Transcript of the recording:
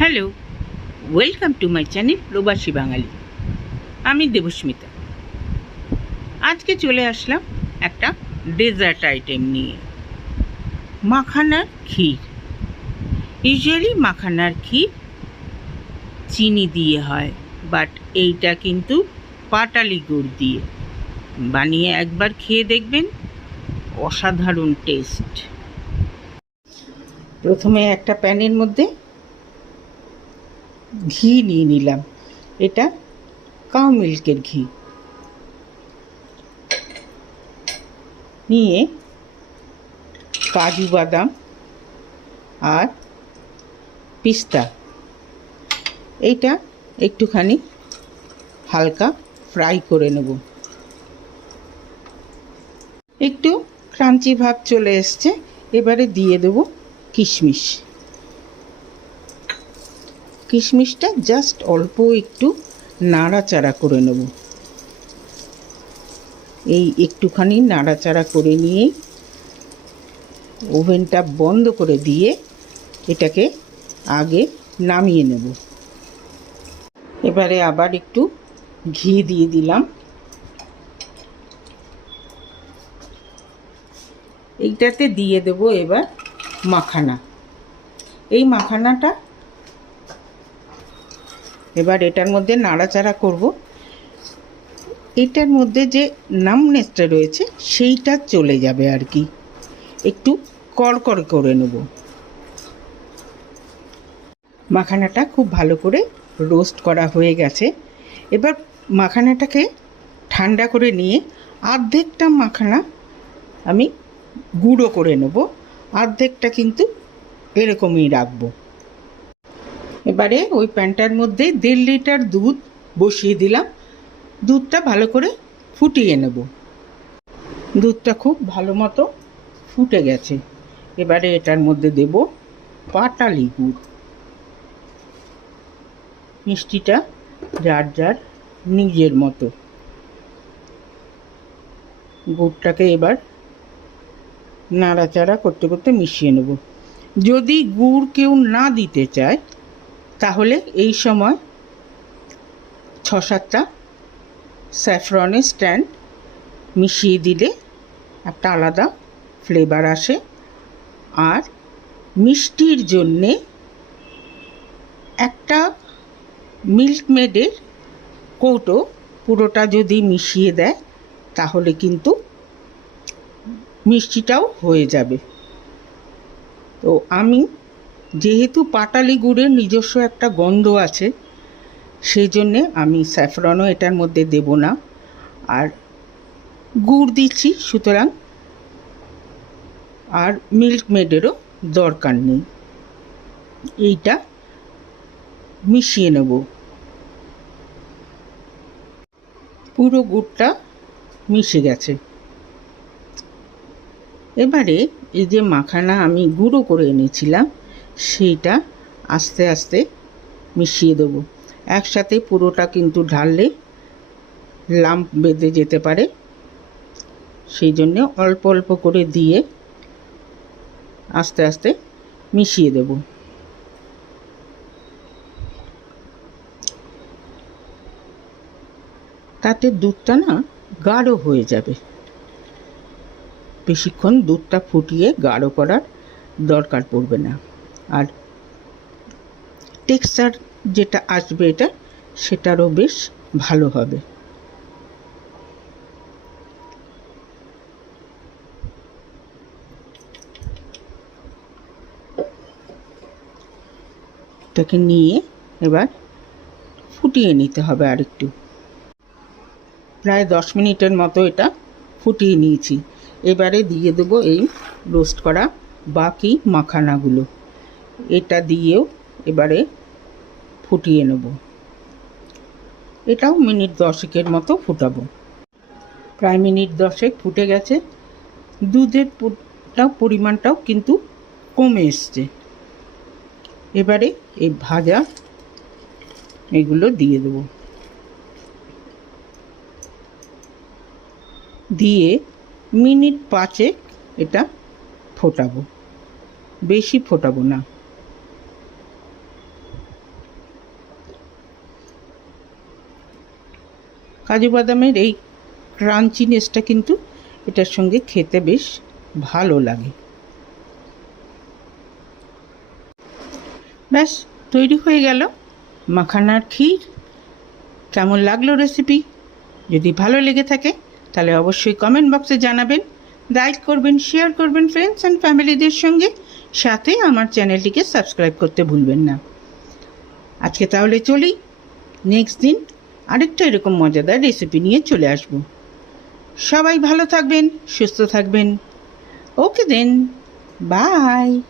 Hello, welcome to my channel প্রবাসী বাঙালি। আমি দেবস্মিতা। আজকে চলে আসলাম একটা ডেজার্ট আইটেম নিয়ে, মাখানার ক্ষীর। ইউজুয়ালি মাখানার ক্ষীর চিনি দিয়ে হয়, বাট এইটা কিন্তু পাটালি গুড় দিয়ে। বানিয়ে একবার খেয়ে দেখবেন, অসাধারণ টেস্ট। প্রথমে একটা প্যানের মধ্যে ঘি নিয়ে নিলাম। এটা কাউ মিল্কের ঘি নিয়ে কাজু বাদাম আর পিস্তা এইটা একটুখানি হালকা ফ্রাই করে নেব। একটু ক্রাঞ্চি ভাব চলে এসছে, এবারে দিয়ে দেব কিশমিশ। কিশমিশটা জাস্ট অল্প একটু নাড়াচাড়া করে নেব। এই একটুখানি নাড়াচাড়া করে নিয়ে ওভেনটা বন্ধ করে দিয়ে এটাকে আগে নামিয়ে নেব। এবারে আবার একটু ঘি দিয়ে দিলাম। এইটাতে দিয়ে দেব এবার মাখানা। এই মাখানাটা এবার এটার মধ্যে নাড়াচাড়া করব। এটার মধ্যে যে নামনেসটা রয়েছে সেইটা চলে যাবে আর কি, একটু কড়কড় করে নেব। মাখানাটা খুব ভালো করে রোস্ট করা হয়ে গেছে। এবার মাখানাটাকে ঠান্ডা করে নিয়ে অর্ধেকটা মাখানা আমি গুঁড়ো করে নেব, অর্ধেকটা কিন্তু এরকমই রাখবো। এবারে ওই প্যানটার মধ্যে 1.5 লিটার দুধ বসিয়ে দিলাম। দুধটা ভালো করে ফুটিয়ে নেব। দুধটা খুব ভালো মতো ফুটে গেছে। এবারে এটার মধ্যে দেব পাটালি গুড়। মিষ্টিটা যার যার নিজের মতো। গুড়টাকে এবার নাড়াচাড়া করতে করতে মিশিয়ে নেব। যদি গুড় কেউ না দিতে চায় তাহলে এই সময় 6-7টা স্যাফরনের স্ট্যান্ড মিশিয়ে দিলে একটা আলাদা ফ্লেভার আসে। আর মিষ্টির জন্যে একটা মিল্ক মেডের কৌটো পুরোটা যদি মিশিয়ে দেয় তাহলে কিন্তু মিষ্টিটাও হয়ে যাবে। তো আমি যেহেতু পাটালি গুড়ের নিজস্ব একটা গন্ধ আছে, সেই জন্যে আমি স্যাফরনও এটার মধ্যে দেব না, আর গুড় দিচ্ছি, সুতরাং আর মিল্ক মেডেরও দরকার নেই। এইটা মিশিয়ে নেব। পুরো গুড়টা মিশে গেছে। এবারে এই যে মাখানা আমি গুঁড়ো করে এনেছিলাম সেইটা আস্তে আস্তে মিশিয়ে দেব। একসাথে পুরোটা কিন্তু ঢাললে লাম্প বেঁধে যেতে পারে, সেই জন্যে অল্প অল্প করে দিয়ে আস্তে আস্তে মিশিয়ে দেব। তাতে দুধটা না গাঢ় হয়ে যাবে। বেশিক্ষণ দুধটা ফুটিয়ে গাঢ় করার দরকার পড়বে না। আর টেক্সচার যেটা আসবে এটা সেটারও বেশ ভালো হবে। এটাকে নিয়ে এবার ফুটিয়ে নিতে হবে আরেকটু। প্রায় 10 মিনিটের মতো এটা ফুটিয়ে নিয়েছি। এবারে দিয়ে দেবো এই রোস্ট করা বাকি মাখানাগুলো। এটা দিয়েও এবারে ফুটিয়ে নেব। এটাও মিনিট 10-এর মতো ফুটাবো। প্রায় মিনিট 10 ফুটে গেছে। দুধের পরিমাণটাও কিন্তু কমে এসছে। এবারে এই ভাজা এগুলো দিয়ে দেব। দিয়ে মিনিট 5 এটা ফোটাবো, বেশি ফোটাবো না। কাজু বাদামের এই ক্রাঞ্চিনেসটা কিন্তু এটার সঙ্গে খেতে বেশ ভালো লাগে। ব্যাস তৈরি হয়ে গেল মাখানার ক্ষীর। কেমন লাগলো রেসিপি? যদি ভালো লেগে থাকে তাহলে অবশ্যই কমেন্ট বক্সে জানাবেন, লাইক করবেন, শেয়ার করবেন ফ্রেন্ডস অ্যান্ড ফ্যামিলিদের সঙ্গে, সাথে আমার চ্যানেলটিকে সাবস্ক্রাইব করতে ভুলবেন না। আজকে তাহলে চলি, নেক্সট দিন আরেকটা এরকম মজাদার রেসিপি নিয়ে চলে আসব। সবাই ভালো থাকবেন, সুস্থ থাকবেন। ওকে দেন, বাই।